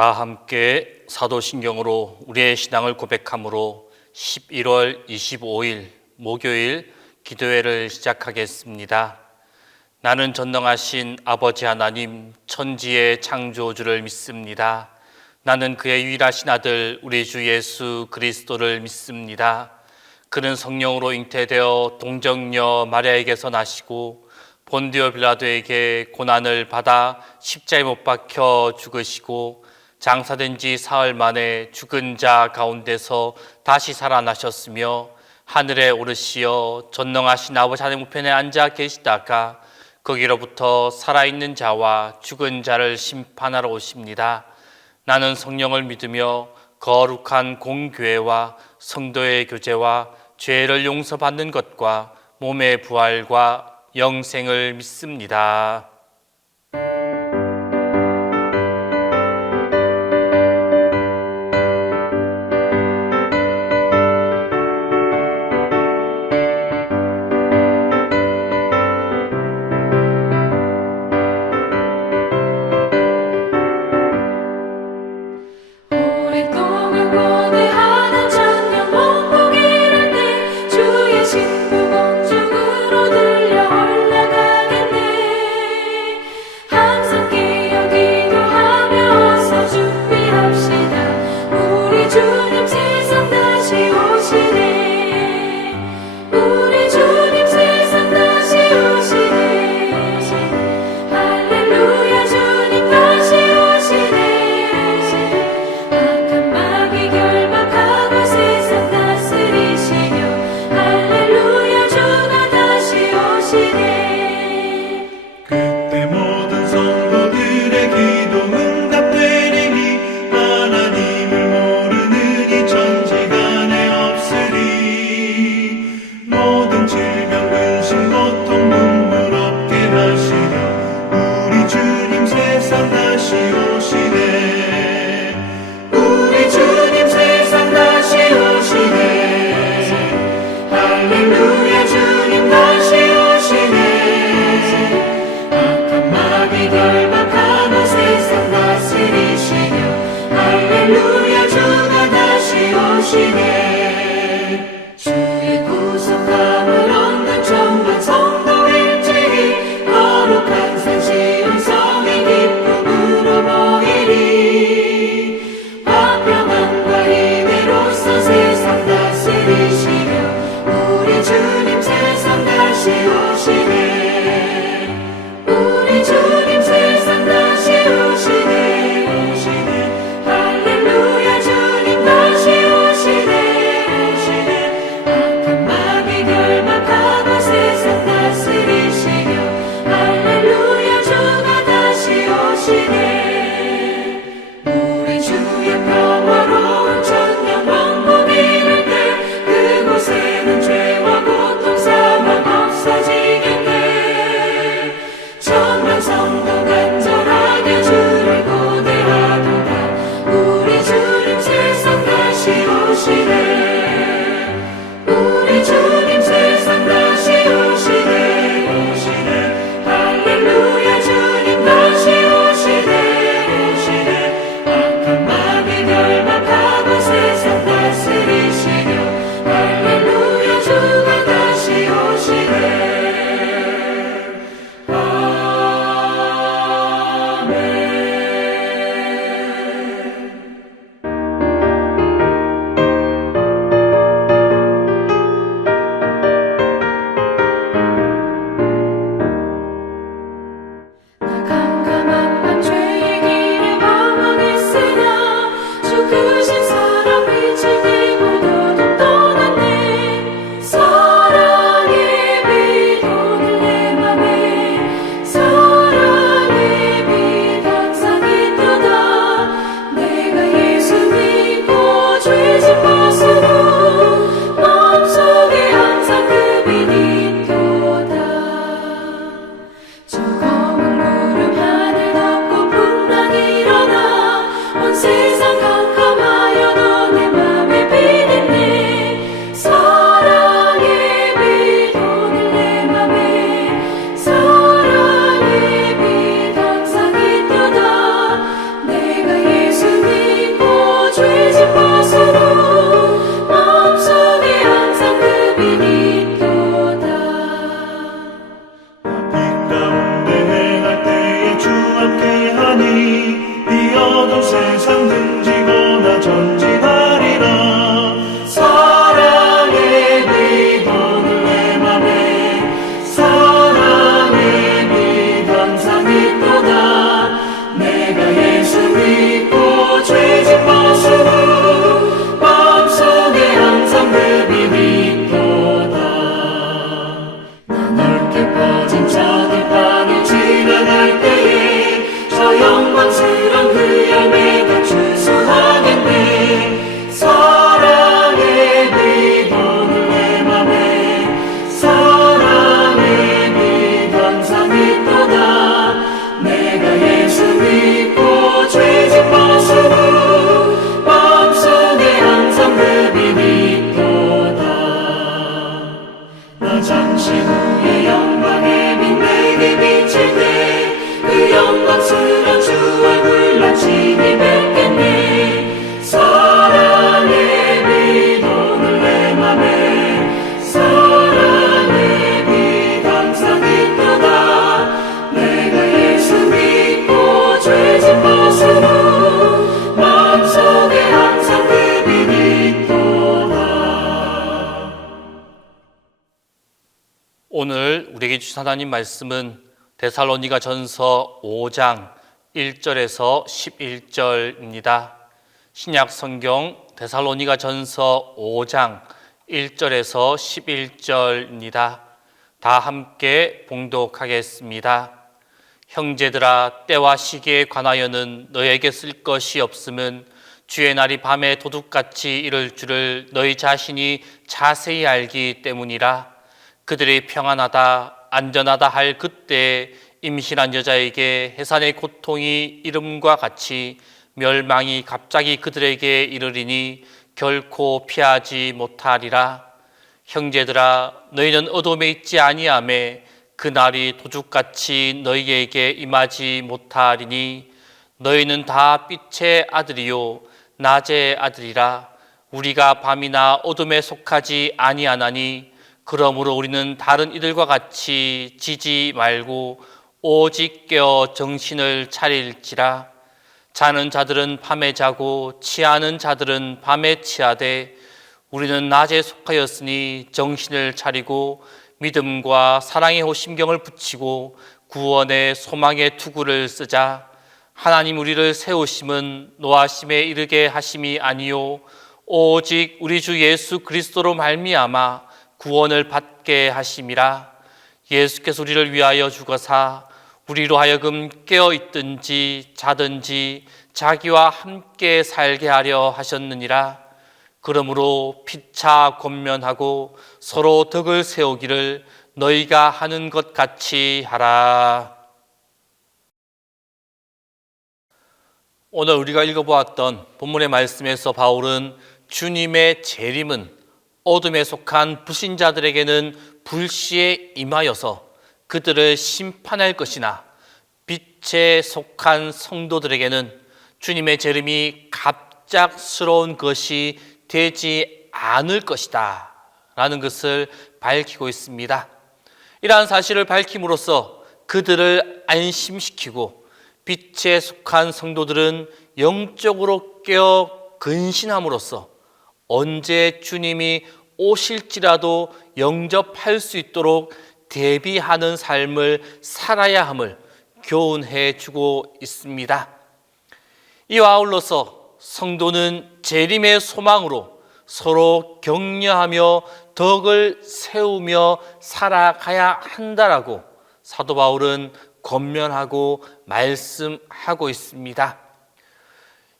다 함께 사도신경으로 우리의 신앙을 고백함으로 11월 25일 목요일 기도회를 시작하겠습니다. 나는 전능하신 아버지 하나님 천지의 창조주를 믿습니다. 나는 그의 유일하신 아들 우리 주 예수 그리스도를 믿습니다. 그는 성령으로 잉태되어 동정녀 마리아에게서 나시고 본디오 빌라도에게 고난을 받아 십자가에 못 박혀 죽으시고 장사된 지 사흘 만에 죽은 자 가운데서 다시 살아나셨으며 하늘에 오르시어 전능하신 아버지 하나님 우편에 앉아 계시다가 거기로부터 살아있는 자와 죽은 자를 심판하러 오십니다. 나는 성령을 믿으며 거룩한 공교회와 성도의 교제와 죄를 용서받는 것과 몸의 부활과 영생을 믿습니다. 예수 우리에게 주신 하나님 말씀은 데살로니가 전서 5장 1절에서 11절입니다. 신약 성경 데살로니가 전서 5장 1절에서 11절입니다. 다 함께 봉독하겠습니다. 형제들아, 때와 시기에 관하여는 너에게 쓸 것이 없음은 주의 날이 밤에 도둑같이 이를 줄을 너희 자신이 자세히 알기 때문이라. 그들이 평안하다 안전하다 할 그때 임신한 여자에게 해산의 고통이 이름과 같이 멸망이 갑자기 그들에게 이르리니 결코 피하지 못하리라. 형제들아, 너희는 어둠에 있지 아니하매 그 날이 도둑같이 너희에게 임하지 못하리니 너희는 다 빛의 아들이요 낮의 아들이라. 우리가 밤이나 어둠에 속하지 아니하나니 그러므로 우리는 다른 이들과 같이 지지 말고 오직 깨어 정신을 차릴지라. 자는 자들은 밤에 자고 취하는 자들은 밤에 취하되 우리는 낮에 속하였으니 정신을 차리고 믿음과 사랑의 호심경을 붙이고 구원의 소망의 투구를 쓰자. 하나님 우리를 세우심은 노하심에 이르게 하심이 아니요 오직 우리 주 예수 그리스도로 말미암아 구원을 받게 하심이라. 예수께서 우리를 위하여 죽으사 우리로 하여금 깨어 있든지 자든지 자기와 함께 살게 하려 하셨느니라. 그러므로 피차 권면하고 서로 덕을 세우기를 너희가 하는 것 같이 하라. 오늘 우리가 읽어보았던 본문의 말씀에서 바울은 주님의 재림은 어둠에 속한 불신자들에게는 불시에 임하여서 그들을 심판할 것이나 빛에 속한 성도들에게는 주님의 재림이 갑작스러운 것이 되지 않을 것이다 라는 것을 밝히고 있습니다. 이러한 사실을 밝힘으로써 그들을 안심시키고 빛에 속한 성도들은 영적으로 깨어 근신함으로써 언제 주님이 오실지라도 영접할 수 있도록 대비하는 삶을 살아야 함을 교훈해 주고 있습니다. 이와 아울러서 성도는 재림의 소망으로 서로 격려하며 덕을 세우며 살아가야 한다라고 사도 바울은 권면하고 말씀하고 있습니다.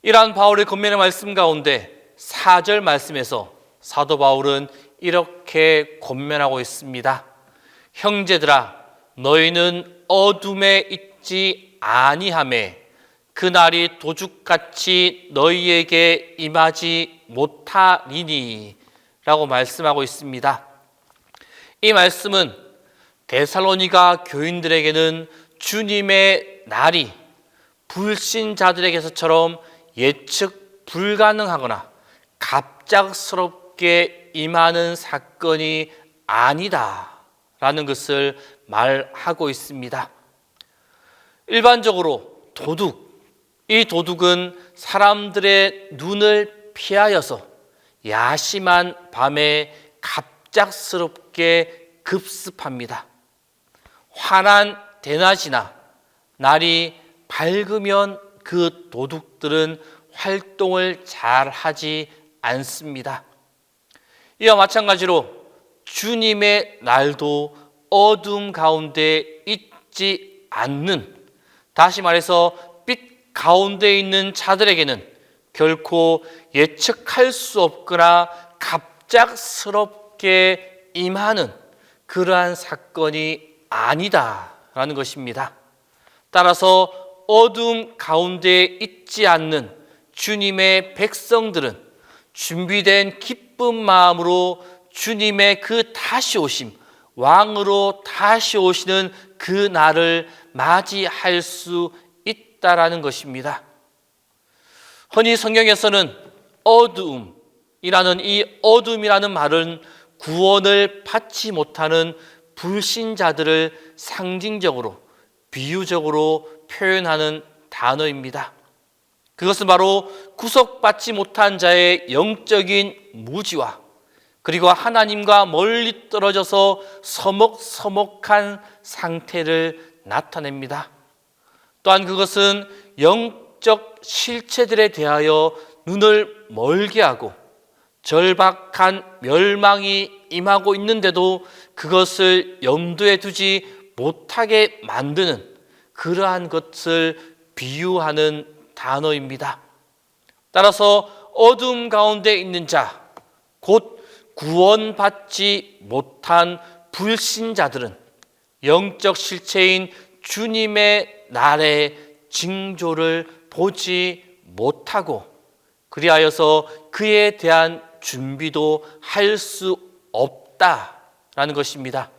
이러한 바울의 권면의 말씀 가운데 4절 말씀에서 사도 바울은 이렇게 권면하고 있습니다. 형제들아, 너희는 어둠에 있지 아니하매 그 날이 도둑같이 너희에게 임하지 못하리니 라고 말씀하고 있습니다. 이 말씀은 데살로니가 교인들에게는 주님의 날이 불신자들에게서처럼 예측 불가능하거나 갑작스럽게 임하는 사건이 아니다 라는 것을 말하고 있습니다. 일반적으로 이 도둑은 사람들의 눈을 피하여서 야심한 밤에 갑작스럽게 급습합니다. 환한 대낮이나 날이 밝으면 그 도둑들은 활동을 잘 하지 않습니다. 이와 마찬가지로 주님의 날도 어둠 가운데 있지 않는, 다시 말해서 빛 가운데 있는 자들에게는 결코 예측할 수 없거나 갑작스럽게 임하는 그러한 사건이 아니다라는 것입니다. 따라서 어둠 가운데 있지 않는 주님의 백성들은 준비된 기쁜 마음으로 주님의 그 다시 오심, 왕으로 다시 오시는 그 날을 맞이할 수 있다라는 것입니다. 흔히 성경에서는 어둠이라는 이 어둠이라는 말은 구원을 받지 못하는 불신자들을 상징적으로 비유적으로 표현하는 단어입니다. 그것은 바로 구속받지 못한 자의 영적인 무지와 그리고 하나님과 멀리 떨어져서 서먹서먹한 상태를 나타냅니다. 또한 그것은 영적 실체들에 대하여 눈을 멀게 하고 절박한 멸망이 임하고 있는데도 그것을 염두에 두지 못하게 만드는 그러한 것을 비유하는 단어입니다. 따라서 어둠 가운데 있는 자, 곧 구원받지 못한 불신자들은 영적 실체인 주님의 날의 징조를 보지 못하고 그리하여서 그에 대한 준비도 할 수 없다라는 것입니다.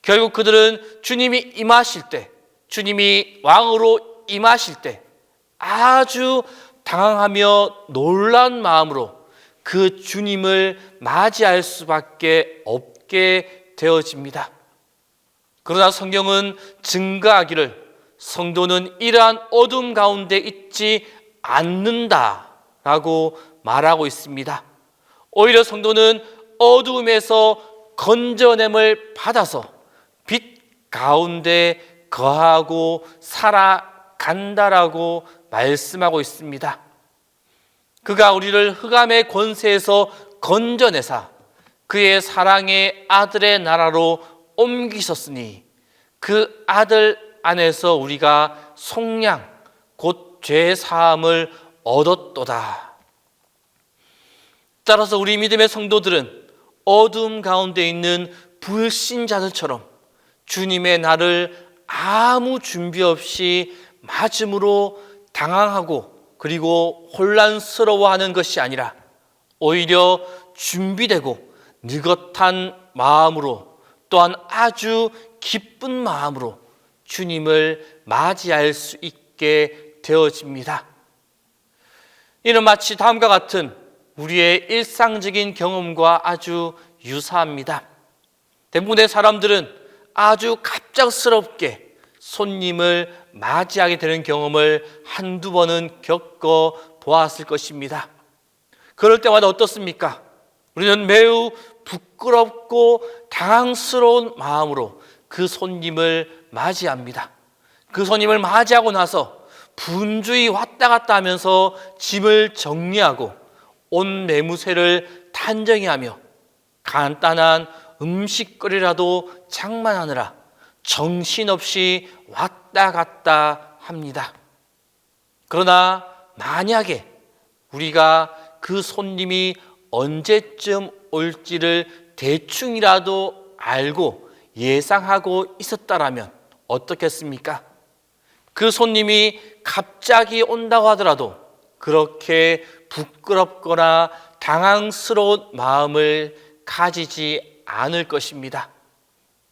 결국 그들은 주님이 임하실 때, 주님이 왕으로 임하실 때 아주 당황하며 놀란 마음으로 그 주님을 맞이할 수밖에 없게 되어집니다. 그러나 성경은 증거하기를 성도는 이러한 어둠 가운데 있지 않는다라고 말하고 있습니다. 오히려 성도는 어둠에서 건져냄을 받아서 빛 가운데 거하고 살아간다라고 말씀하고 있습니다. 그가 우리를 흑암의 권세에서 건져내사 그의 사랑의 아들의 나라로 옮기셨으니 그 아들 안에서 우리가 속량 곧 죄 사함을 얻었도다. 따라서 우리 믿음의 성도들은 어둠 가운데 있는 불신자들처럼 주님의 날을 아무 준비 없이 맞음으로 당황하고 그리고 혼란스러워하는 것이 아니라 오히려 준비되고 느긋한 마음으로 또한 아주 기쁜 마음으로 주님을 맞이할 수 있게 되어집니다. 이는 마치 다음과 같은 우리의 일상적인 경험과 아주 유사합니다. 대부분의 사람들은 아주 갑작스럽게 손님을 맞이하게 되는 경험을 한두 번은 겪어 보았을 것입니다. 그럴 때마다 어떻습니까? 우리는 매우 부끄럽고 당황스러운 마음으로 그 손님을 맞이합니다. 그 손님을 맞이하고 나서 분주히 왔다 갔다 하면서 짐을 정리하고 온 매무새를 단정히 하며 간단한 음식거리라도 장만하느라 정신없이 왔다 갔다 합니다. 그러나 만약에 우리가 그 손님이 언제쯤 올지를 대충이라도 알고 예상하고 있었다라면 어떻겠습니까? 그 손님이 갑자기 온다고 하더라도 그렇게 부끄럽거나 당황스러운 마음을 가지지 않을 것입니다.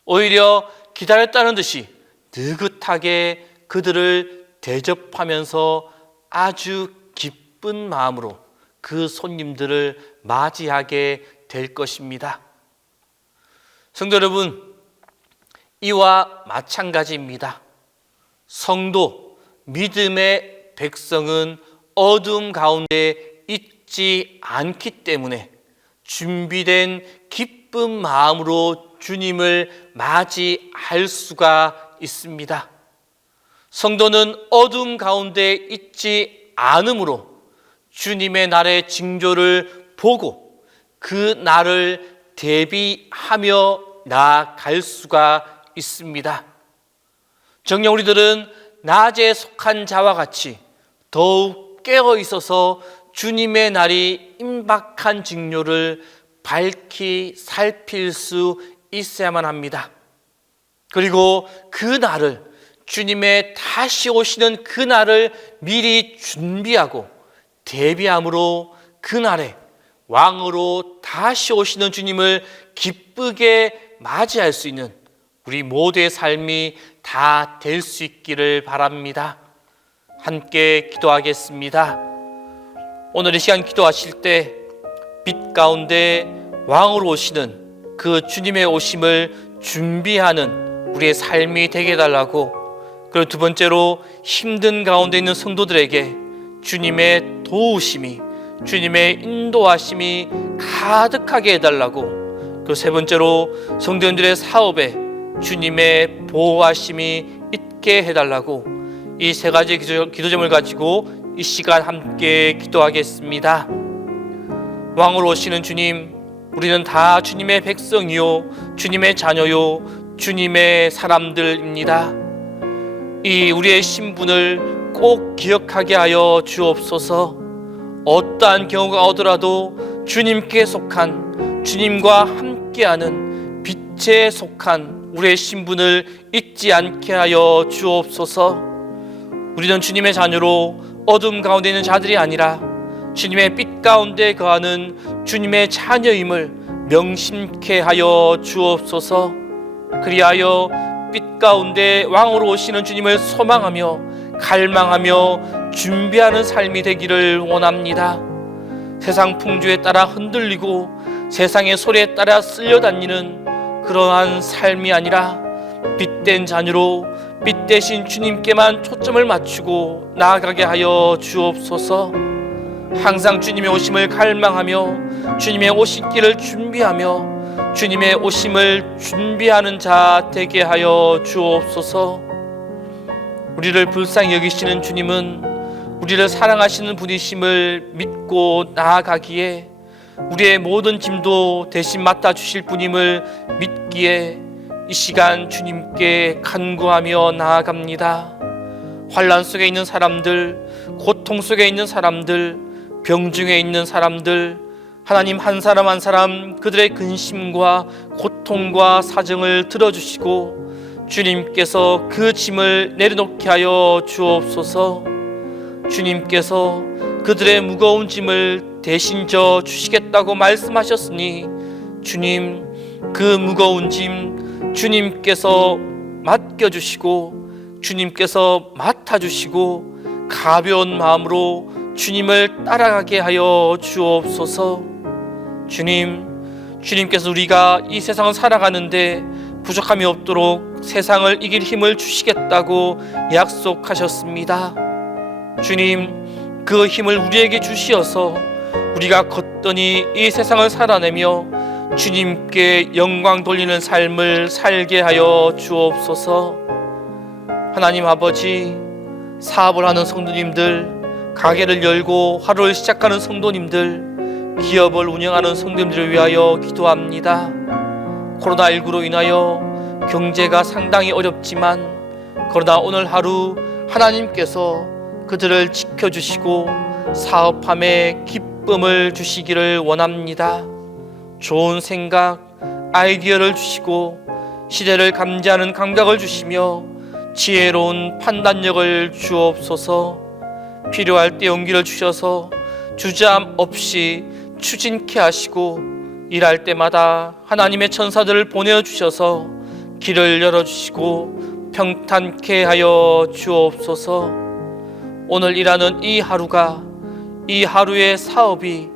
오히려 기다렸다는 듯이 느긋하게 그들을 대접하면서 아주 기쁜 마음으로 그 손님들을 맞이하게 될 것입니다. 성도 여러분, 이와 마찬가지입니다. 성도, 믿음의 백성은 어둠 가운데 있지 않기 때문에 준비된 기쁜 마음으로 주님을 맞이할 수가 있습니다. 성도는 어둠 가운데 있지 않으므로 주님의 날의 징조를 보고 그 날을 대비하며 나아갈 수가 있습니다. 정녕 우리들은 낮에 속한 자와 같이 더욱 깨어 있어서 주님의 날이 임박한 징조를 밝히 살필 수 있어야만 합니다. 그리고 그 날을, 주님의 다시 오시는 그 날을 미리 준비하고 대비함으로 그 날에 왕으로 다시 오시는 주님을 기쁘게 맞이할 수 있는 우리 모두의 삶이 다 될 수 있기를 바랍니다. 함께 기도하겠습니다. 오늘 이 시간 기도하실 때 빛 가운데 왕으로 오시는 그 주님의 오심을 준비하는 우리의 삶이 되게 해달라고, 그리고 두 번째로 힘든 가운데 있는 성도들에게 주님의 도우심이, 주님의 인도하심이 가득하게 해달라고, 그 세 번째로 성도님들의 사업에 주님의 보호하심이 있게 해달라고, 이 세 가지 기도 제목을 가지고 이 시간 함께 기도하겠습니다. 왕으로 오시는 주님, 우리는 다 주님의 백성이요, 주님의 자녀요, 주님의 사람들입니다. 이 우리의 신분을 꼭 기억하게 하여 주옵소서. 어떠한 경우가 오더라도 주님께 속한, 주님과 함께하는 빛에 속한 우리의 신분을 잊지 않게 하여 주옵소서. 우리는 주님의 자녀로 어둠 가운데 있는 자들이 아니라 주님의 빛 가운데 거하는 주님의 자녀임을 명심케 하여 주옵소서. 그리하여 빛 가운데 왕으로 오시는 주님을 소망하며 갈망하며 준비하는 삶이 되기를 원합니다. 세상 풍조에 따라 흔들리고 세상의 소리에 따라 쓸려다니는 그러한 삶이 아니라 빛된 자녀로 빛 대신 주님께만 초점을 맞추고 나아가게 하여 주옵소서. 항상 주님의 오심을 갈망하며 주님의 오실 길을 준비하며 주님의 오심을 준비하는 자 되게 하여 주옵소서. 우리를 불쌍히 여기시는 주님은 우리를 사랑하시는 분이심을 믿고 나아가기에, 우리의 모든 짐도 대신 맡아주실 분임을 믿기에 이 시간 주님께 간구하며 나아갑니다. 환난 속에 있는 사람들, 고통 속에 있는 사람들, 병 중에 있는 사람들, 하나님 한 사람 한 사람 그들의 근심과 고통과 사정을 들어주시고 주님께서 그 짐을 내려놓게 하여 주옵소서. 주님께서 그들의 무거운 짐을 대신 져 주시겠다고 말씀하셨으니 주님, 그 무거운 짐 주님께서 맡겨주시고 주님께서 맡아주시고 가벼운 마음으로 주님을 따라가게 하여 주옵소서. 주님께서 우리가 이 세상을 살아가는데 부족함이 없도록 세상을 이길 힘을 주시겠다고 약속하셨습니다. 주님, 그 힘을 우리에게 주시어서 우리가 거뜬히 이 세상을 살아내며 주님께 영광 돌리는 삶을 살게 하여 주옵소서. 하나님 아버지, 사업을 하는 성도님들, 가게를 열고 하루를 시작하는 성도님들, 기업을 운영하는 성도님들을 위하여 기도합니다. 코로나19로 인하여 경제가 상당히 어렵지만, 그러나 오늘 하루 하나님께서 그들을 지켜주시고 사업함에 기쁨을 주시기를 원합니다. 좋은 생각, 아이디어를 주시고 시대를 감지하는 감각을 주시며 지혜로운 판단력을 주옵소서. 필요할 때 용기를 주셔서 주저함 없이 추진케 하시고, 일할 때마다 하나님의 천사들을 보내주셔서 길을 열어주시고 평탄케 하여 주옵소서. 오늘 일하는 이 하루가, 이 하루의 사업이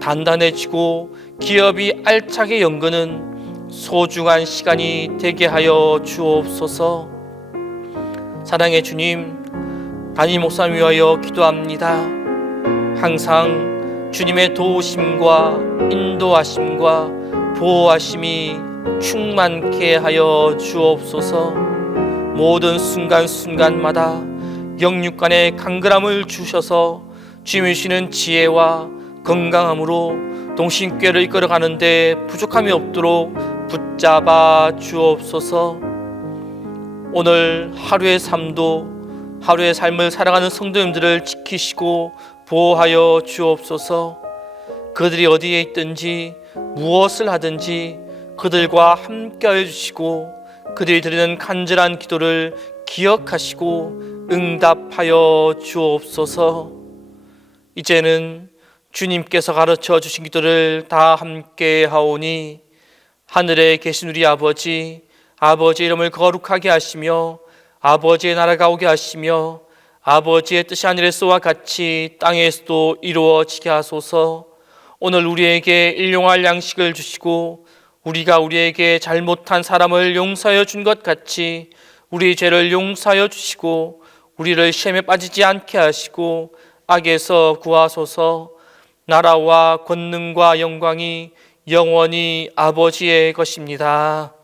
단단해지고 기업이 알차게 연근은 소중한 시간이 되게 하여 주옵소서. 사랑의 주님, 담임 목사님 위하여 기도합니다. 항상 주님의 도우심과 인도하심과 보호하심이 충만케 하여 주옵소서. 모든 순간순간마다 영육간의 강건함을 주셔서 주님이 주시는 지혜와 건강함으로 동신교회를 이끌어가는데 부족함이 없도록 붙잡아 주옵소서. 오늘 하루의 삶도, 하루의 삶을 살아가는 성도님들을 지키시고 보호하여 주옵소서. 그들이 어디에 있든지 무엇을 하든지 그들과 함께하여 주시고 그들이 드리는 간절한 기도를 기억하시고 응답하여 주옵소서. 이제는 주님께서 가르쳐 주신 기도를 다 함께 하오니, 하늘에 계신 우리 아버지, 아버지의 이름을 거룩하게 하시며 아버지의 나라가 오게 하시며 아버지의 뜻이 하늘에서와 같이 땅에서도 이루어지게 하소서. 오늘 우리에게 일용할 양식을 주시고 우리가 우리에게 잘못한 사람을 용서하여 준 것 같이 우리 죄를 용서하여 주시고 우리를 시험에 빠지지 않게 하시고 악에서 구하소서. 나라와 권능과 영광이 영원히 아버지의 것입니다.